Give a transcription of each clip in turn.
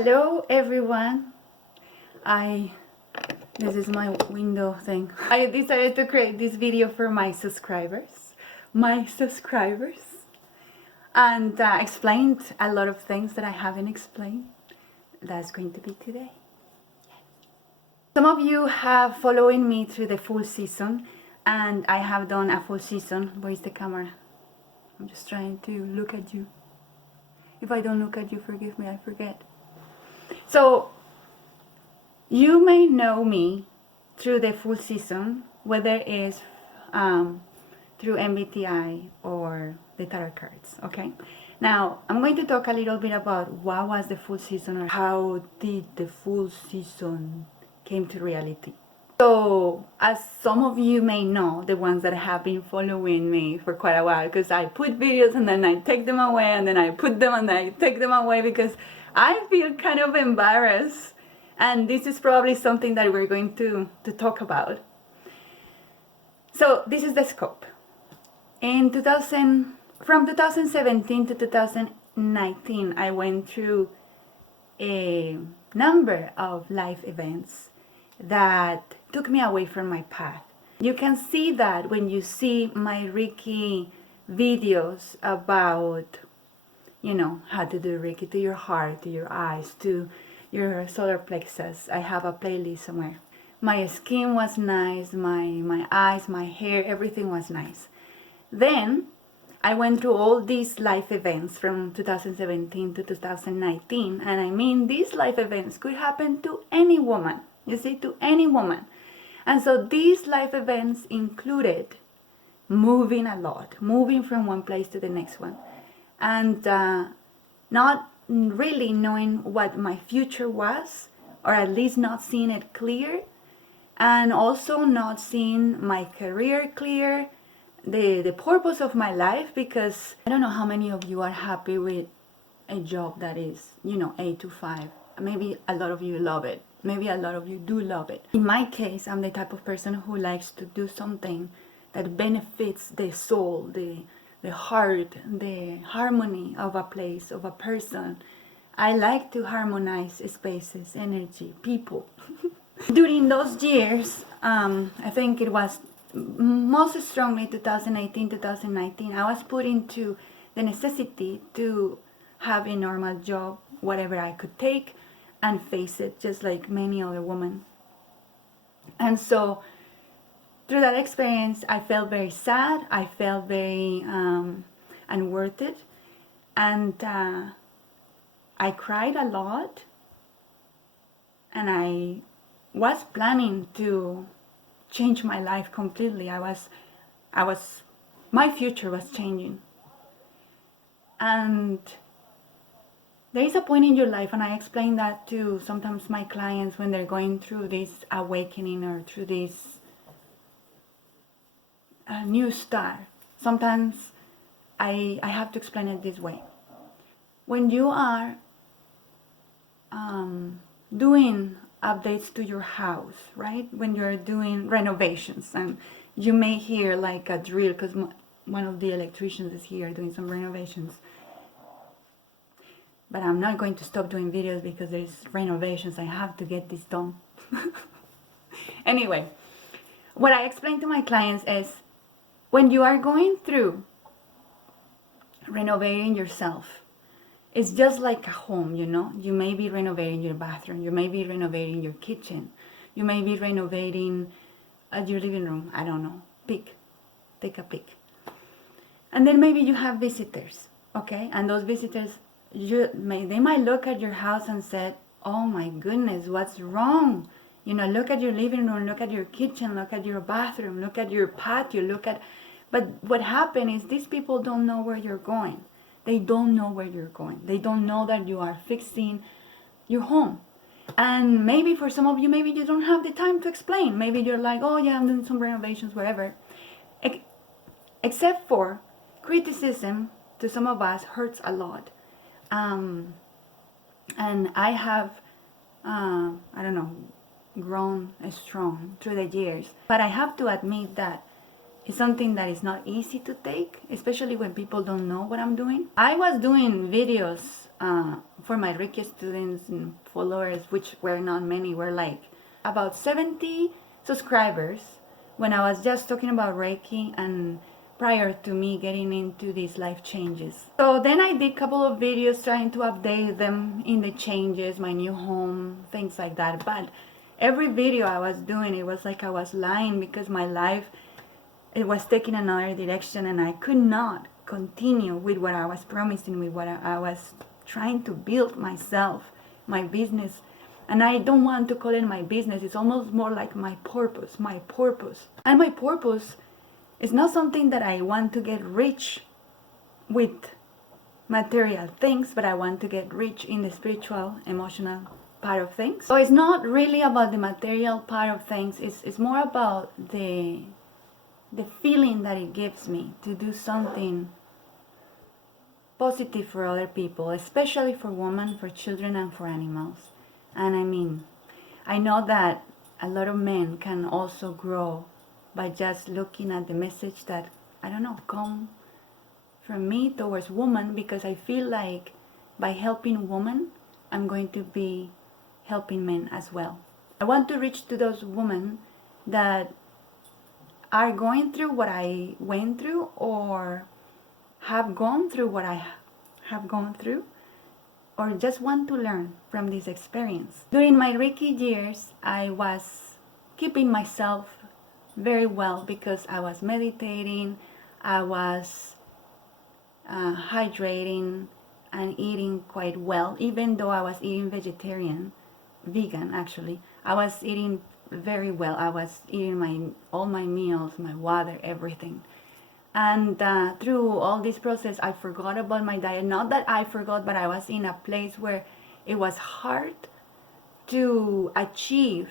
Hello everyone. This is my window thing. I decided to create this video for my subscribers, and explained a lot of things that I haven't explained. That's going to be today. Some of you have following me through the full season, and I have done a full season. Where is the camera? I'm just trying to look at you. If I don't look at you, forgive me, I forget. So, you may know me through the full season, whether it's through MBTI or the tarot cards, okay? Now, I'm going to talk a little bit about what was the full season, or how did the full season came to reality. So, as some of you may know, the ones that have been following me for quite a while, because I put videos and then I take them away, and then I put them and I take them away, because I feel kind of embarrassed. And this is probably something that we're going to talk about. So this is the scope. From 2017 to 2019, I went through a number of life events that took me away from my path. You can see that when you see my Reiki videos about, how to do Reiki to your heart, to your eyes, to your solar plexus. I have a playlist somewhere. My skin was nice, my eyes, my hair, everything was nice. Then I went through all these life events from 2017 to 2019, and I mean these life events could happen to any woman, to any woman. And so these life events included moving a lot, moving from one place to the next one, and not really knowing what my future was, or at least not seeing it clear, and also not seeing my career clear, the purpose of my life, because I don't know how many of you are happy with a job that is 8 to 5. Maybe a lot of you love it, maybe a lot of you do love it. In my case, I'm the type of person who likes to do something that benefits the soul, the heart, the harmony of a place, of a person. I like to harmonize spaces, energy, people. During those years, I think it was most strongly 2018, 2019, I was put into the necessity to have a normal job, whatever I could take, and face it just like many other women. And so through that experience, I felt very sad. I felt very unworth it. And I cried a lot. And I was planning to change my life completely. My future was changing. And there is a point in your life, and I explain that to sometimes my clients when they're going through this awakening or through this new start. Sometimes I have to explain it this way. When you are doing updates to your house, right? When you're doing renovations, and you may hear like a drill, because one of the electricians is here doing some renovations. But I'm not going to stop doing videos because there's renovations. I have to get this done. Anyway, what I explain to my clients is, when you are going through renovating yourself, it's just like a home, You may be renovating your bathroom. You may be renovating your kitchen. You may be renovating your living room. I don't know. Take a pick. And then maybe you have visitors, okay? And those visitors, they might look at your house and say, oh my goodness, what's wrong? Look at your living room, look at your kitchen, look at your bathroom, look at your patio, But what happened is these people don't know where you're going. They don't know where you're going. They don't know that you are fixing your home. And maybe for some of you, maybe you don't have the time to explain. Maybe you're like, oh yeah, I'm doing some renovations, whatever. Except for criticism, to some of us, hurts a lot. And I have, grown strong through the years. But I have to admit that it's something that is not easy to take, especially when people don't know what I'm doing. I was doing videos for my Reiki students and followers, which were not many, were like about 70 subscribers when I was just talking about Reiki and prior to me getting into these life changes. So then I did a couple of videos trying to update them in the changes, my new home, things like that. But every video I was doing, it was like I was lying because my life, it was taking another direction and I could not continue with what I was promising, with what I was trying to build myself, my business. And I don't want to call it my business. It's almost more like my purpose. And my purpose is not something that I want to get rich with material things, but I want to get rich in the spiritual, emotional part of things. So it's not really about the material part of things. It's more about the feeling that it gives me to do something positive for other people, especially for women, for children, and for animals. And I mean, I know that a lot of men can also grow by just looking at the message that, I don't know, come from me towards women, because I feel like by helping women, I'm going to be helping men as well. I want to reach to those women that are going through what I went through or have gone through what I have gone through, or just want to learn from this experience. During my Reiki years, I was keeping myself very well because I was meditating, I was hydrating and eating quite well. Even though I was eating vegan actually, I was eating very well. I was eating all my meals, my water, everything. And through all this process, I forgot about my diet. Not that I forgot, but I was in a place where it was hard to achieve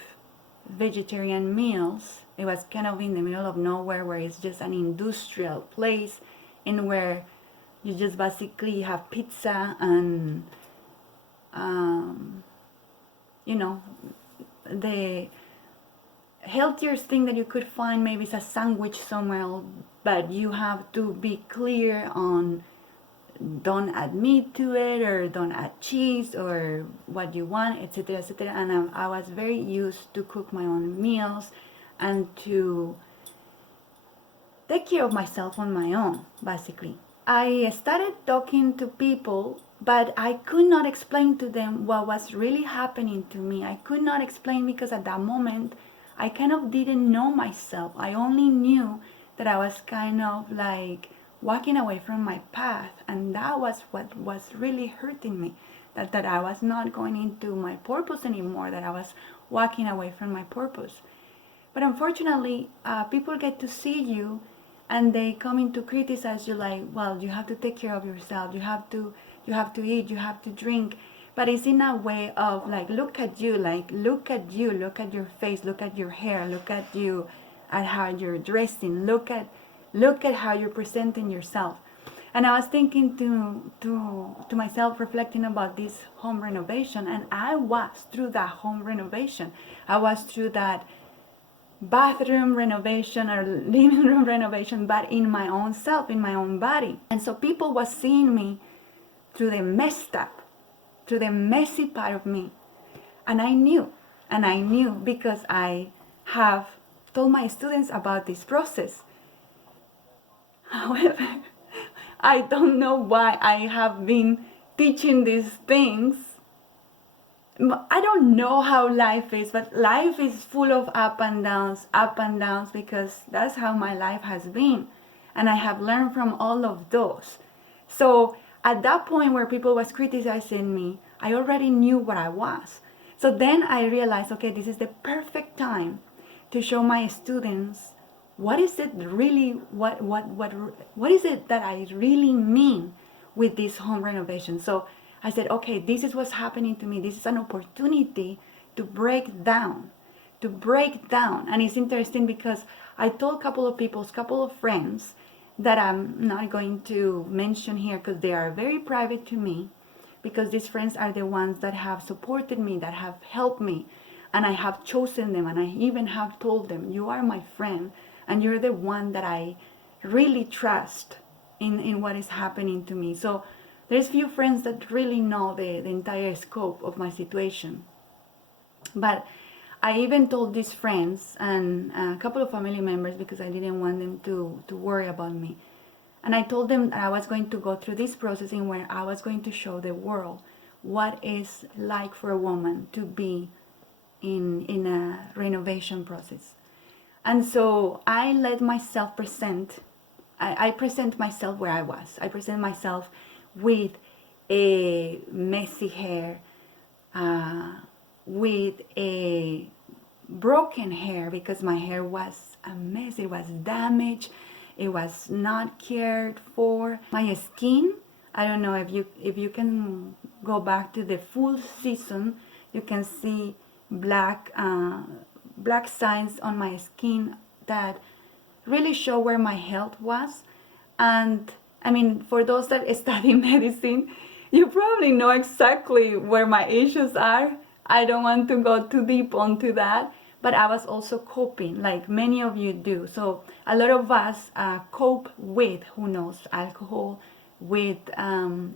vegetarian meals. It was kind of in the middle of nowhere, where it's just an industrial place, and where you just basically have pizza and the healthiest thing that you could find maybe is a sandwich somewhere, but you have to be clear on don't add meat to it, or don't add cheese, or what you want, etc., etc. And I was very used to cook my own meals and to take care of myself on my own, basically. I started talking to people, but I could not explain to them what was really happening to me. I could not explain because at that moment I kind of didn't know myself. I only knew that I was kind of like walking away from my path, and that was what was really hurting me, that I was not going into my purpose anymore, that I was walking away from my purpose. But unfortunately, people get to see you and they come in to criticize you, like, well, you have to take care of yourself, you have to eat, you have to drink. But it's in a way of like, look at you, look at your face, look at your hair, look at you, at how you're dressing, look at how you're presenting yourself. And I was thinking to myself, reflecting about this home renovation, and I was through that home renovation. I was through that bathroom renovation or living room renovation, but in my own self, in my own body. And so people was seeing me through the messed up, through the messy part of me. And I knew because I have told my students about this process. However, I don't know why I have been teaching these things. I don't know how life is, but life is full of up and downs, because that's how my life has been. And I have learned from all of those. So at that point where people was criticizing me, I already knew what I was. So then I realized, okay, this is the perfect time to show my students what is it really, what is it that I really mean with this home renovation. So I said, okay, this is what's happening to me. This is an opportunity to break down. And it's interesting because I told a couple of friends that I'm not going to mention here because they are very private to me, because these friends are the ones that have supported me, that have helped me, and I have chosen them, and I even have told them, you are my friend, and you're the one that I really trust in what is happening to me. So There's few friends that really know the entire scope of my situation. But I even told these friends and a couple of family members, because I didn't want them to worry about me. And I told them that I was going to go through this process in where I was going to show the world what it's like for a woman to be in a renovation process. And so I let myself present. I present myself where I was. I present myself with a messy hair, with a broken hair, because my hair was a mess. It was damaged. It was not cared for. My skin, I don't know if you can go back to the full season, you can see black signs on my skin that really show where my health was. And I mean, for those that study medicine, you probably know exactly where my issues are. I don't want to go too deep onto that, but I was also coping like many of you do. So a lot of us cope with, who knows, alcohol, with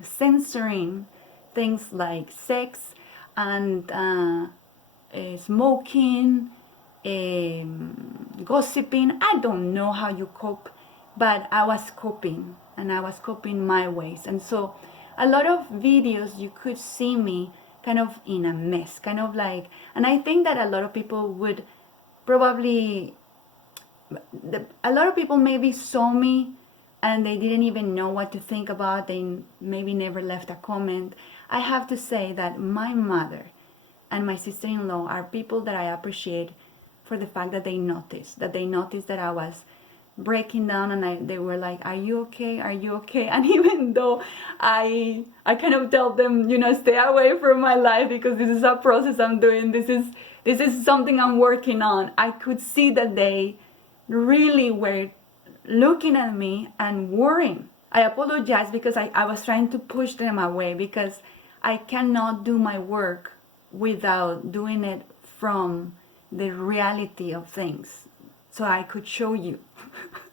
censoring things like sex and smoking, gossiping. I don't know how you cope, but I was coping, and I was coping my ways. And so a lot of videos you could see me kind of in a mess, kind of like, and I think that a lot of people would probably, a lot of people maybe saw me and they didn't even know what to think about. They maybe never left a comment. I have to say that my mother and my sister-in-law are people that I appreciate for the fact that they noticed that I was breaking down, and they were like, are you okay, are you okay? And even though I kind of tell them, stay away from my life because this is a process I'm doing, this is something I'm working on, I could see that they really were looking at me and worrying. I apologize because I was trying to push them away, because I cannot do my work without doing it from the reality of things, so I could show you.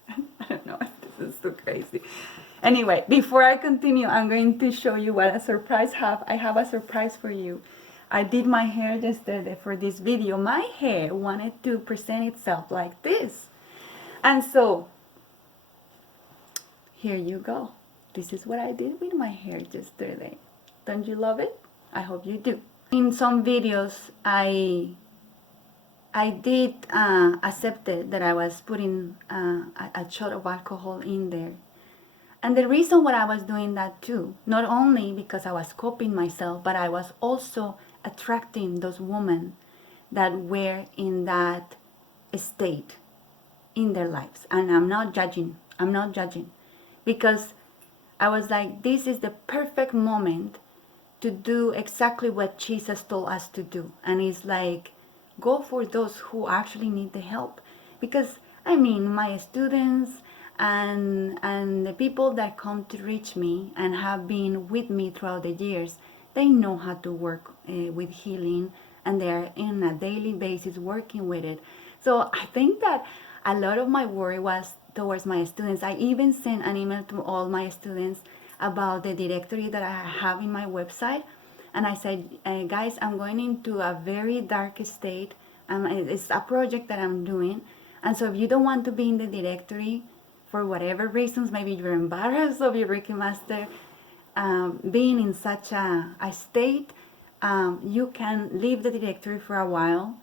I don't know if this is too crazy. Anyway, before I continue, I'm going to show you what a surprise I have a surprise for you. I did my hair yesterday for this video. My hair wanted to present itself like this. And so, here you go. This is what I did with my hair yesterday. Don't you love it? I hope you do. In some videos, I did accept it that I was putting a shot of alcohol in there. And the reason why I was doing that too, not only because I was coping myself, but I was also attracting those women that were in that state in their lives. And I'm not judging, because I was like, this is the perfect moment to do exactly what Jesus told us to do. And it's like, go for those who actually need the help. Because I mean, my students and the people that come to reach me and have been with me throughout the years, they know how to work with healing, and they're in a daily basis working with it. So I think that a lot of my worry was towards my students. I even sent an email to all my students about the directory that I have in my website. And I said, guys, I'm going into a very dark state. It's a project that I'm doing. And so if you don't want to be in the directory for whatever reasons, maybe you're embarrassed of your Reiki master being in such a state, you can leave the directory for a while,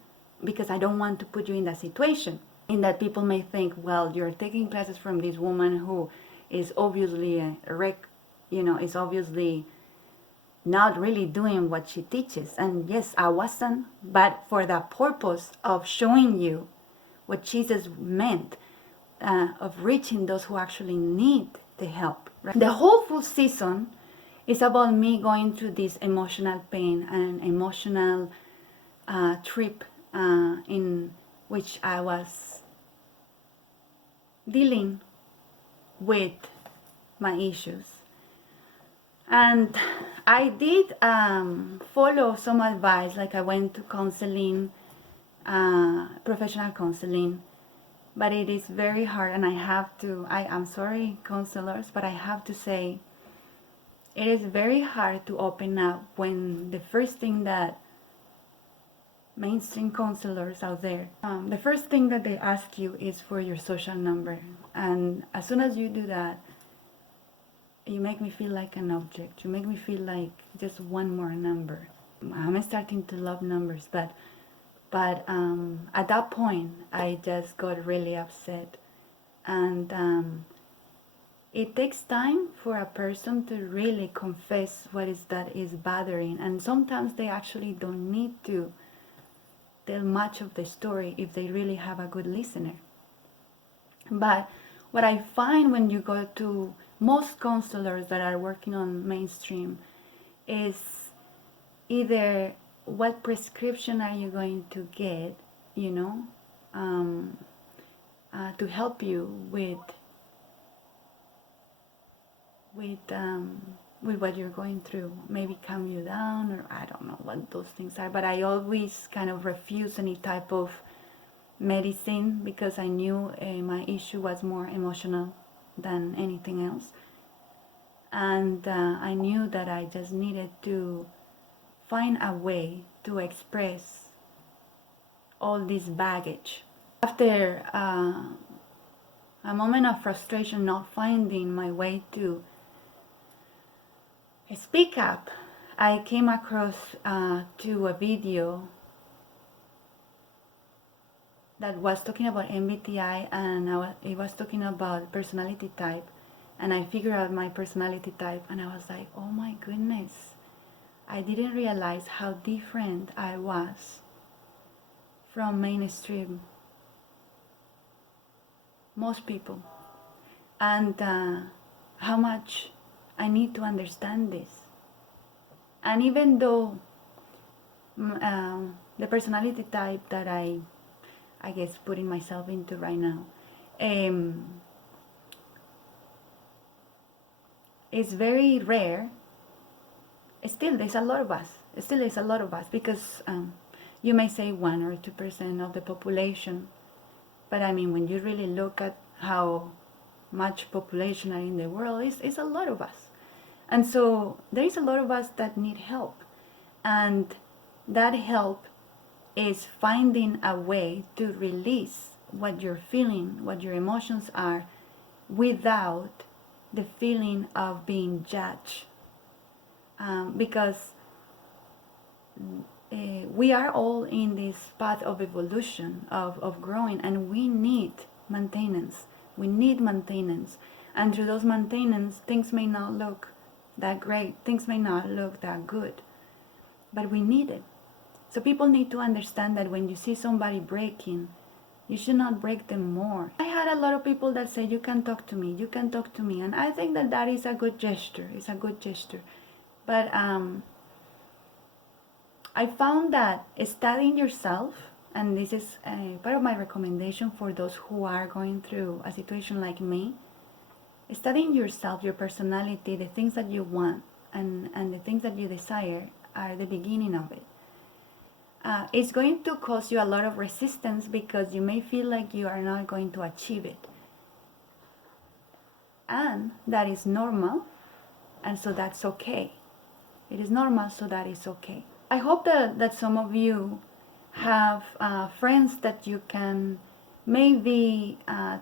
because I don't want to put you in that situation. In that people may think, well, you're taking classes from this woman who is obviously is obviously not really doing what she teaches. And yes, I wasn't, but for the purpose of showing you what Jesus meant, of reaching those who actually need the help. Right? The whole full season is about me going through this emotional pain and emotional trip in which I was dealing with my issues. And I did follow some advice, like I went to counseling, professional counseling, but it is very hard, and I'm sorry, counselors, but I have to say, it is very hard to open up when the first thing that mainstream counselors out there, the first thing that they ask you is for your social number. And as soon as you do that, you make me feel like an object. You make me feel like just one more number. I'm starting to love numbers, but at that point, I just got really upset. And it takes time for a person to really confess what is that is bothering. And sometimes they actually don't need to tell much of the story if they really have a good listener. But what I find when you go to most counselors that are working on mainstream is either what prescription are you going to get, to help you with what you're going through, maybe calm you down, or I don't know what those things are. But I always kind of refuse any type of medicine because I knew my issue was more emotional than anything else. And I knew that I just needed to find a way to express all this baggage. After a moment of frustration, not finding my way to speak up, I came across to a video that was talking about MBTI, and it was talking about personality type, and I figured out my personality type, and I was like, oh my goodness, I didn't realize how different I was from mainstream, most people, and how much I need to understand this. And even though the personality type that I guess putting myself into right now is very rare, still there's a lot of us. Still there's a lot of us, because you may say 1 or 2% of the population, but I mean, when you really look at how much population are in the world, it's a lot of us. And so there is a lot of us that need help, and that help is finding a way to release what you're feeling, what your emotions are, without the feeling of being judged. Because we are all in this path of evolution, of growing, and we need maintenance. We need maintenance. And through those maintenance, things may not look that great. Things may not look that good. But we need it. So people need to understand that when you see somebody breaking, you should not break them more. I had a lot of people that say, you can talk to me, you can talk to me. And I think that that is a good gesture. It's a good gesture. But I found that studying yourself, and this is part of my recommendation for those who are going through a situation like me, studying yourself, your personality, the things that you want, and the things that you desire are the beginning of it. It's going to cause you a lot of resistance because you may feel like you are not going to achieve it. And that is normal, and so that's okay. It is normal, so that is okay. I hope that some of you have friends that you can maybe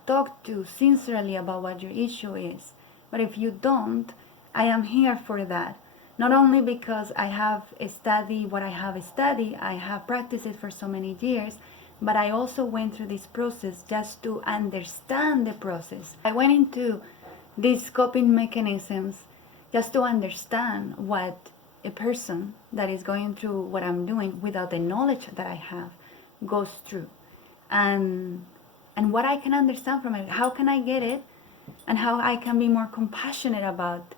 talk to sincerely about what your issue is. But if you don't, I am here for that. Not only because I have studied what I have studied, I have practiced it for so many years, but I also went through this process just to understand the process. I went into these coping mechanisms just to understand what a person that is going through what I'm doing without the knowledge that I have goes through. And what I can understand from it, how can I get it, and how I can be more compassionate about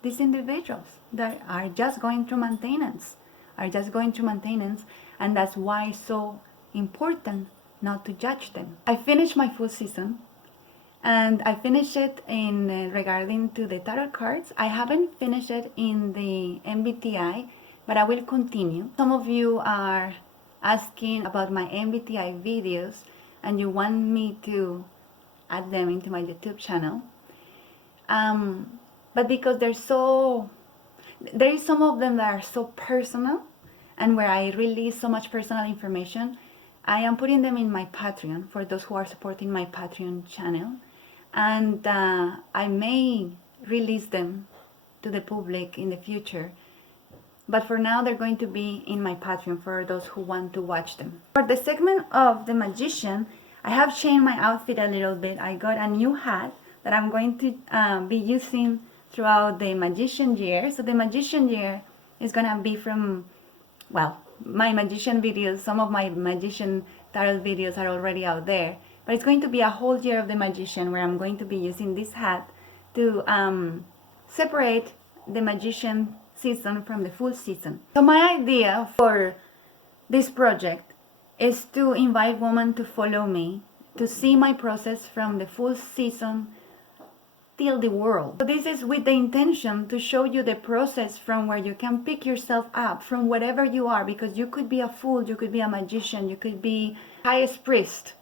these individuals that are just going through maintenance, and that's why it's so important not to judge them. I finished my full season, and I finished it in regarding to the tarot cards. I haven't finished it in the MBTI, but I will continue. Some of you are asking about my MBTI videos, and you want me to add them into my YouTube channel. but because there is some of them that are so personal, and where I release so much personal information, I am putting them in my Patreon for those who are supporting my Patreon channel, and I may release them to the public in the future. But for now, they're going to be in my Patreon for those who want to watch them. For the segment of the magician, I have changed my outfit a little bit. I got a new hat that I'm going to be using throughout the magician year. So the magician year is going to be from, well, my magician videos. Some of my magician tarot videos are already out there. But it's going to be a whole year of the magician where I'm going to be using this hat to separate the magician season from the full season. So my idea for this project is to invite women to follow me, to see my process from the full season till the world. So this is with the intention to show you the process from where you can pick yourself up from whatever you are, because you could be a fool, you could be a magician, you could be highest priest,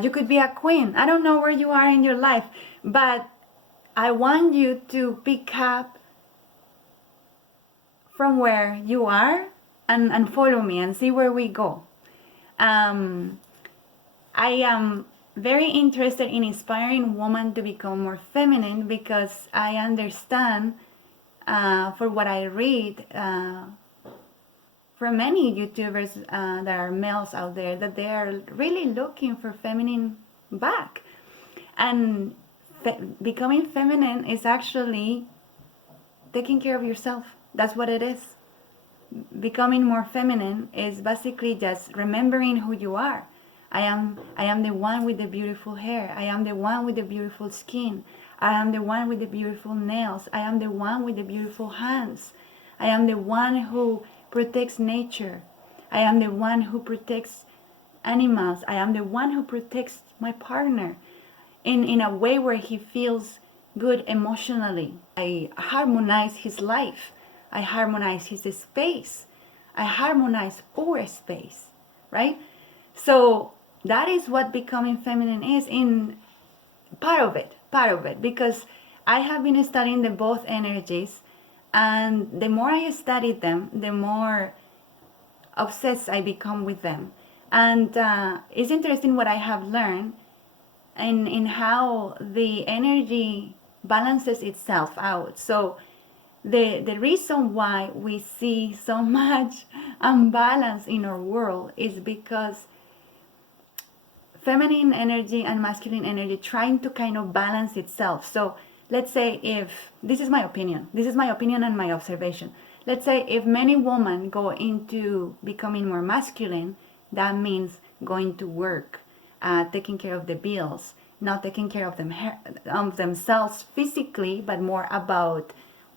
you could be a queen. I don't know where you are in your life, but I want you to pick up from where you are and follow me and see where we go. I am very interested in inspiring women to become more feminine, because I understand for what I read from many YouTubers that are males out there, that they are really looking for feminine back. And becoming feminine is actually taking care of yourself. That's what it is. Becoming more feminine is basically just remembering who you are. I am the one with the beautiful hair. I am the one with the beautiful skin. I am the one with the beautiful nails. I am the one with the beautiful hands. I am the one who protects nature. I am the one who protects animals. I am the one who protects my partner in a way where he feels good emotionally. I harmonize his life. I harmonize his space. I harmonize our space, right? So that is what becoming feminine is, in part of it, because I have been studying the both energies, and the more I study them, the more obsessed I become with them. And it's interesting what I have learned in how the energy balances itself out. So the reason why we see so much imbalance in our world is because feminine energy and masculine energy trying to kind of balance itself. So let's say, if this is my opinion and my observation, let's say if many women go into becoming more masculine, that means going to work, taking care of the bills, not taking care of themselves physically, but more about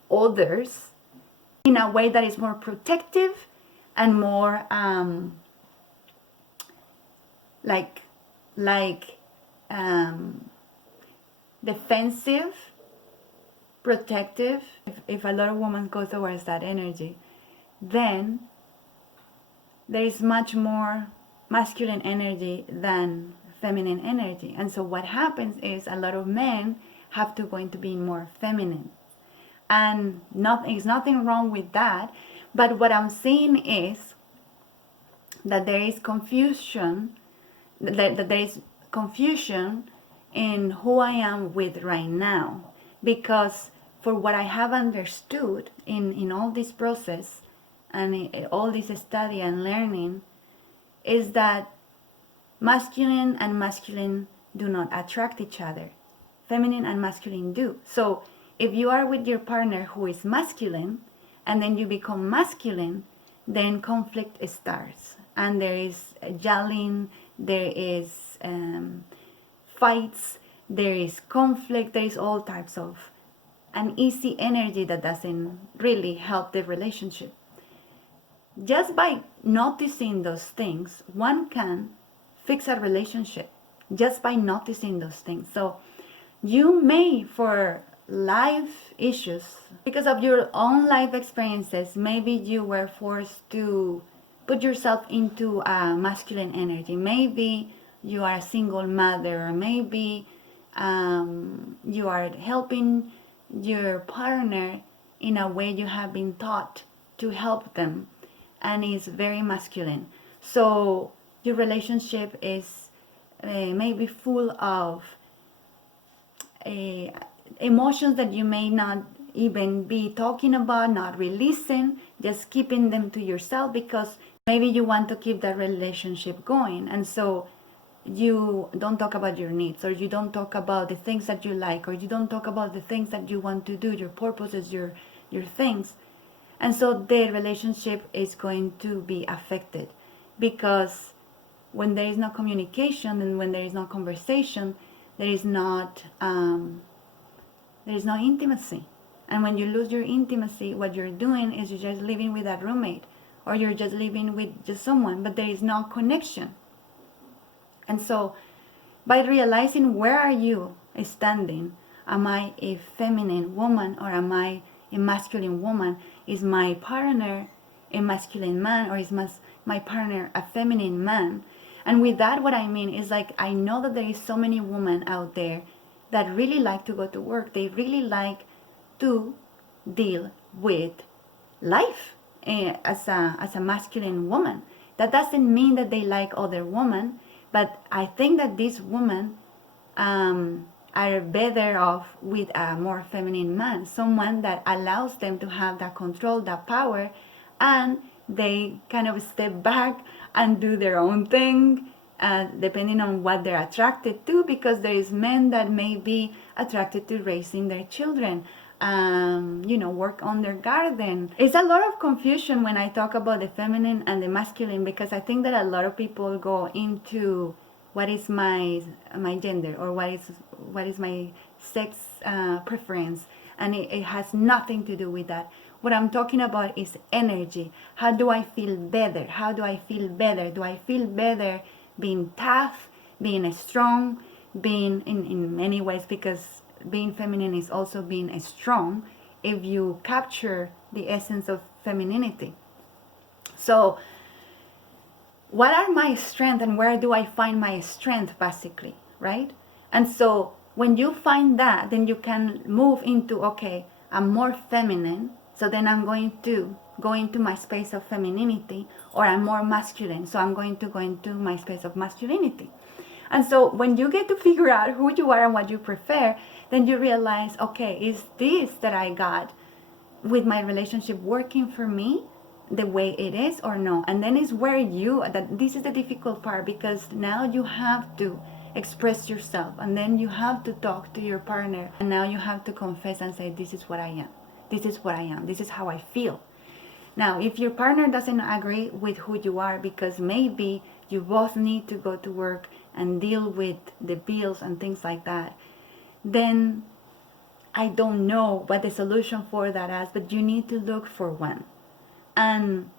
others in a way that is more protective and more defensive, protective. If a lot of women go towards that energy, then there is much more masculine energy than feminine energy. And so what happens is a lot of men have to go into being more feminine. And there's nothing wrong with that. But what I'm seeing is that there is confusion, that there is confusion in who I am with right now. Because for what I have understood in all this process and in all this study and learning, is that masculine and masculine do not attract each other. Feminine and masculine do. So if you are with your partner who is masculine, and then you become masculine, then conflict starts. And there is yelling, there is fights, there is conflict, there is all types of uneasy energy that doesn't really help the relationship. Just by noticing those things, one can fix a relationship, just by noticing those things. So you may, for life issues, because of your own life experiences, maybe you were forced to put yourself into a masculine energy. Maybe you are a single mother, or maybe you are helping your partner in a way you have been taught to help them, and is very masculine. So your relationship is maybe full of emotions that you may not even be talking about, not releasing, just keeping them to yourself because maybe you want to keep that relationship going. And so you don't talk about your needs, or you don't talk about the things that you like, or you don't talk about the things that you want to do, your purposes, your things. And so the relationship is going to be affected, because when there is no communication and when there is no conversation, there is not intimacy. And when you lose your intimacy, what you're doing is you're just living with that roommate, or you're just living with just someone, but there is no connection. And so by realizing, where are you standing? Am I a feminine woman, or am I a masculine woman? Is my partner a masculine man, or is my partner a feminine man? And with that, what I mean is, like, I know that there is so many women out there that really like to go to work. They really like to deal with life as a masculine woman. That doesn't mean that they like other women, but I think that these women are better off with a more feminine man, someone that allows them to have that control, that power, and they kind of step back and do their own thing, depending on what they're attracted to, because there is men that may be attracted to raising their children, work on their garden. It's a lot of confusion when I talk about the feminine and the masculine, because I think that a lot of people go into what is my gender, or what is my sex preference, and it has nothing to do with that. What I'm talking about is energy. How do I feel better? How do I feel better? Do I feel better being tough, being strong, being in many ways, because being feminine is also being strong if you capture the essence of femininity. So what are my strengths, and where do I find my strength, basically, right? And so when you find that, then you can move into, okay, I'm more feminine, so then I'm going to go into my space of femininity, or I'm more masculine, so I'm going to go into my space of masculinity. And so when you get to figure out who you are and what you prefer, then you realize, okay, is this that I got with my relationship working for me the way it is, or no? And then is where this is the difficult part, because now you have to express yourself, and then you have to talk to your partner, and now you have to confess and say, this is what I am, this is what I am, this is how I feel. Now, if your partner doesn't agree with who you are, because maybe you both need to go to work and deal with the bills and things like that, then I don't know what the solution for that is, but you need to look for one. And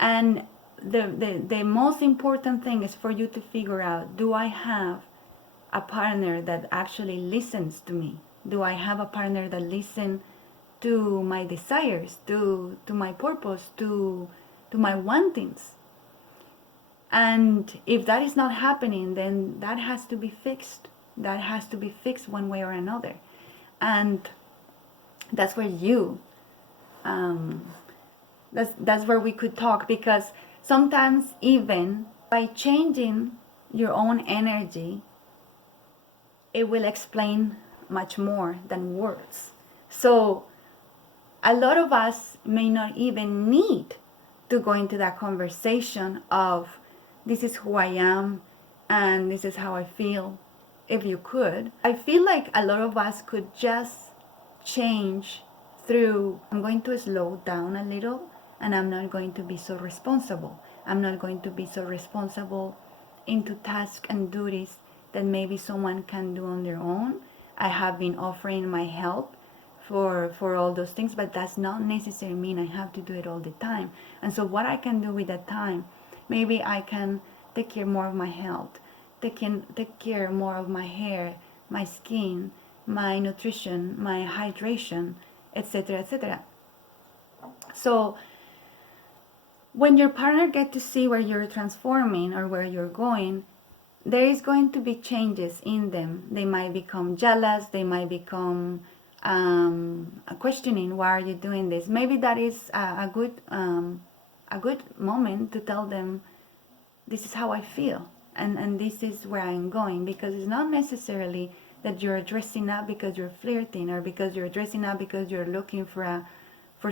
the most important thing is for you to figure out, do I have a partner that actually listens to me? Do I have a partner that listens to my desires, to my purpose, to my wantings? And if that is not happening, then that has to be fixed. That has to be fixed one way or another. And that's where that's where we could talk, because sometimes even by changing your own energy, it will explain much more than words. So a lot of us may not even need to go into that conversation of, this is who I am and this is how I feel. If you could, I feel like a lot of us could just change through, I'm going to slow down a little, and I'm not going to be so responsible. I'm not going to be so responsible into tasks and duties that maybe someone can do on their own. I have been offering my help for all those things, but that's not necessarily mean I have to do it all the time. And so what I can do with that time, maybe I can take care more of my health, take care more of my hair, my skin, my nutrition, my hydration, etc., etc. So when your partner get to see where you're transforming or where you're going, there is going to be changes in them. They might become jealous, they might become questioning, why are you doing this? Maybe that is a good moment to tell them, this is how I feel, and this is where I'm going, because it's not necessarily that you're dressing up because you're flirting, or because you're dressing up because you're looking for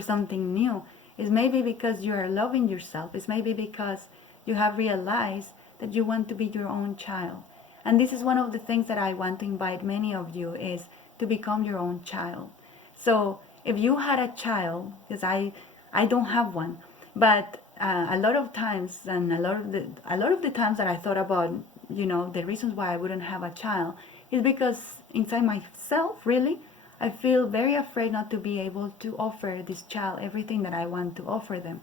something new. It's maybe because you are loving yourself. It's maybe because you have realized that you want to be your own child. And this is one of the things that I want to invite many of you, is to become your own child. So if you had a child, because I don't have one, but a lot of times, and a lot of the times that I thought about, the reasons why I wouldn't have a child, is because inside myself, really, I feel very afraid not to be able to offer this child everything that I want to offer them.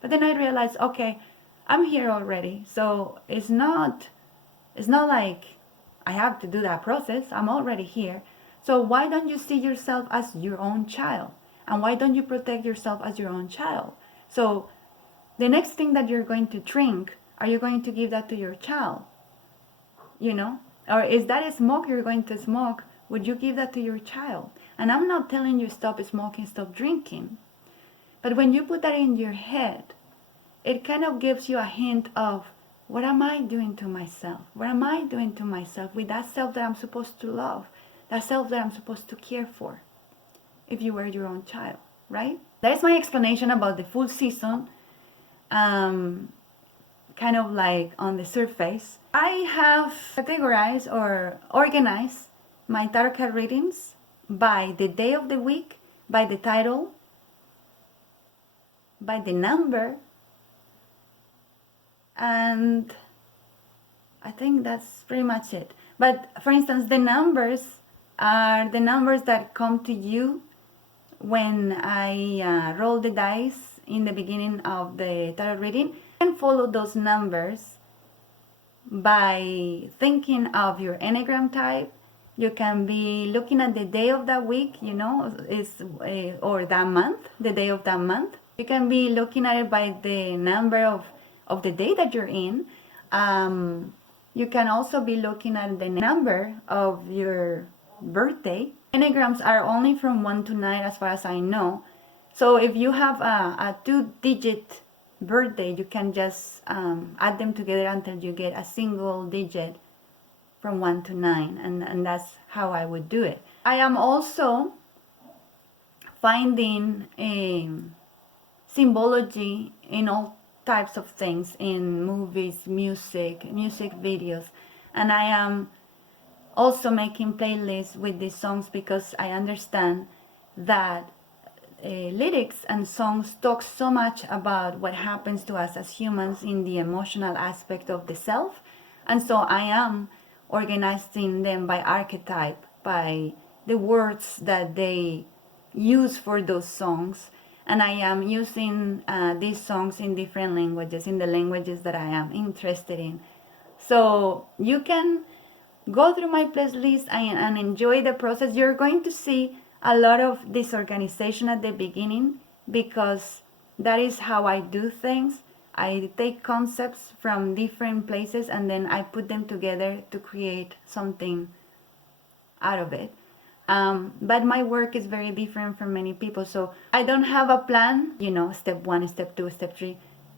But then I realized, okay, I'm here already, so it's not like I have to do that process. I'm already here. So why don't you see yourself as your own child? And why don't you protect yourself as your own child? So the next thing that you're going to drink, are you going to give that to your child? Or is that a smoke you're going to smoke? Would you give that to your child? And I'm not telling you stop smoking, stop drinking. But when you put that in your head, it kind of gives you a hint of, what am I doing to myself? What am I doing to myself with that self that I'm supposed to love? That self that I'm supposed to care for, if you were your own child, right? That is my explanation about the full season, kind of like on the surface. I have categorized or organized my tarot card readings by the day of the week, by the title, by the number, and I think that's pretty much it. But for instance, the numbers are the numbers that come to you when I roll the dice in the beginning of the tarot reading. You can follow those numbers by thinking of your Enneagram type. You can be looking at the day of that week, or that month, the day of that month. You can be looking at it by the number of the day that you're in. You can also be looking at the number of your birthday. Enneagrams are only from 1 to 9 as far as I know. So if you have a 2-digit birthday, you can just add them together until you get a single digit from 1 to 9, and that's how I would do it. I am also finding symbology in all types of things, in movies, music videos, and I am also making playlists with these songs, because I understand that lyrics and songs talk so much about what happens to us as humans in the emotional aspect of the self. And so I am organizing them by archetype, by the words that they use for those songs. And I am using these songs in different languages, in the languages that I am interested in. So you can go through my playlist and enjoy the process. You're going to see a lot of disorganization at the beginning, because that is how I do things. I take concepts from different places and then I put them together to create something out of it. But my work is very different from many people, so I don't have a plan, step 1, step 2, step 3.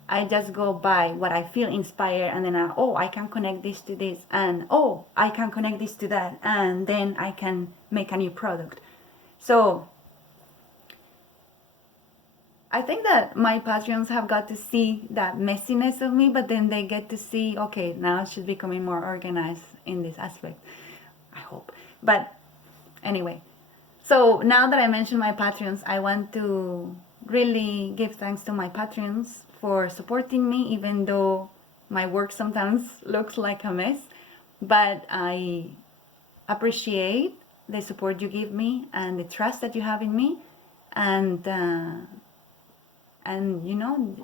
I just go by what I feel inspired, and then I can connect this to this, and I can connect this to that, and then I can make a new product. So I think that my Patreons have got to see that messiness of me, but then they get to see, okay, now I should be becoming more organized in this aspect, I hope. But anyway, so now that I mentioned my Patreons, I want to really give thanks to my Patreons for supporting me, even though my work sometimes looks like a mess. But I appreciate the support you give me and the trust that you have in me, and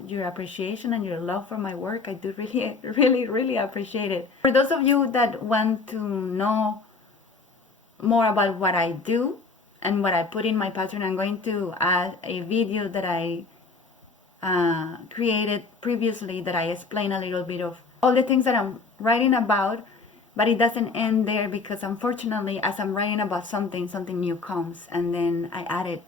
your appreciation and your love for my work. I do really, really, really appreciate it. For those of you that want to know more about what I do and what I put in my Patreon, I'm going to add a video that I created previously, that I explain a little bit of all the things that I'm writing about, But it doesn't end there, because unfortunately, as I'm writing about something, something new comes, and then I added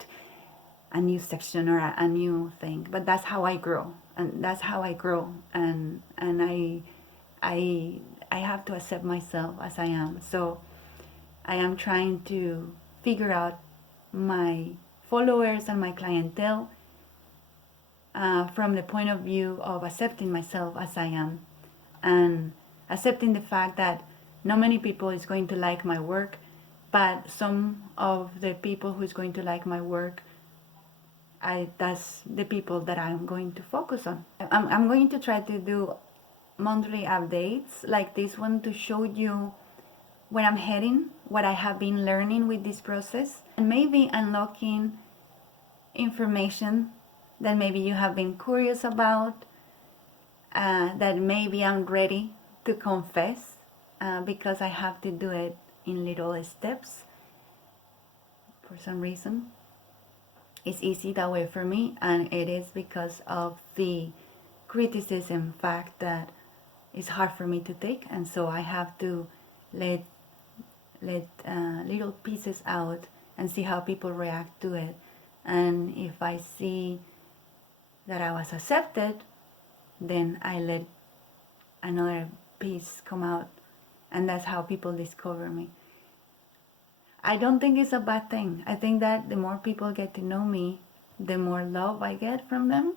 a new section or a new thing. But that's how I grow, and that's how I grow, and I I have to accept myself as I am. So I am trying to figure out my followers and my clientele from the point of view of accepting myself as I am, and accepting the fact that not many people is going to like my work, but some of the people who's going to like my work, that's the people that I'm going to focus on. I'm going to try to do monthly updates like this one to show you where I'm heading, what I have been learning with this process, and maybe unlocking information that maybe you have been curious about, that maybe I'm ready to confess, because I have to do it in little steps for some reason. It's easy that way for me, and it is because of the criticism fact that it's hard for me to take, and so I have to let little pieces out and see how people react to it. And if I see that I was accepted, then I let another piece come out, and that's how people discover me. I don't think it's a bad thing. I think that the more people get to know me, the more love I get from them.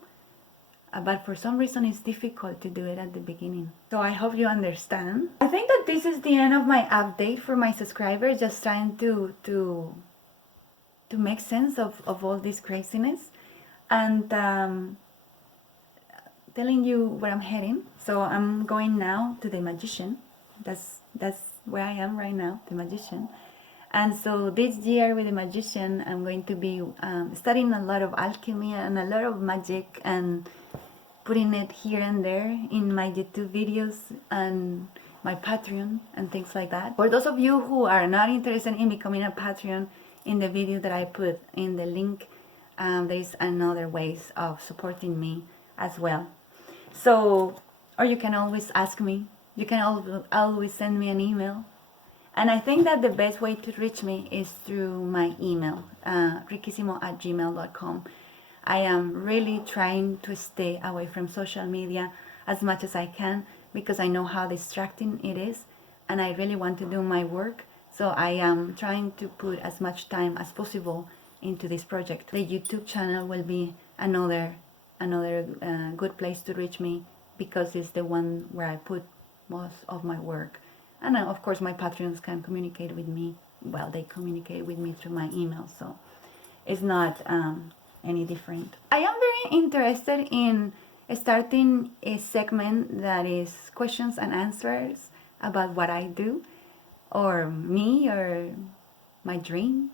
But for some reason, it's difficult to do it at the beginning. So I hope you understand. I think that this is the end of my update for my subscribers, just trying to make sense of all this craziness, and telling you where I'm heading. So I'm going now to the magician. That's where I am right now, the magician. And so this year with the magician, I'm going to be studying a lot of alchemy and a lot of magic, and putting it here and there in my YouTube videos and my Patreon and things like that. For those of you who are not interested in becoming a Patreon, in the video that I put in the link, there's another ways of supporting me as well. So, or you can always ask me. You can always send me an email. And I think that the best way to reach me is through my email, riquisimo@gmail.com. I am really trying to stay away from social media as much as I can, because I know how distracting it is, and I really want to do my work. So I am trying to put as much time as possible into this project. The YouTube channel will be another good place to reach me, because it's the one where I put most of my work. And of course, my Patreons can communicate with me. Well, they communicate with me through my email, so it's not any different. I am very interested in starting a segment that is questions and answers about what I do, or me, or my dreams,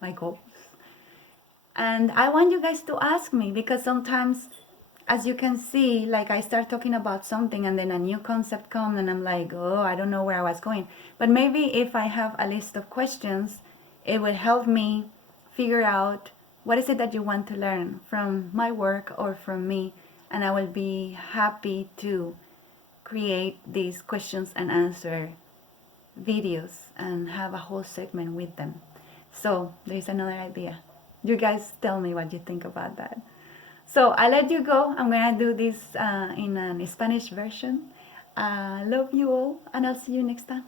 my goals. And I want you guys to ask me, because sometimes, as you can see, like I start talking about something and then a new concept comes and I'm like, oh, I don't know where I was going. But maybe if I have a list of questions, it will help me figure out what is it that you want to learn from my work or from me, and I will be happy to create these questions and answer videos and have a whole segment with them. So there's another idea. You guys tell me what you think about that. So I let you go. I'm gonna do this in a Spanish version. Love you all, and I'll see you next time.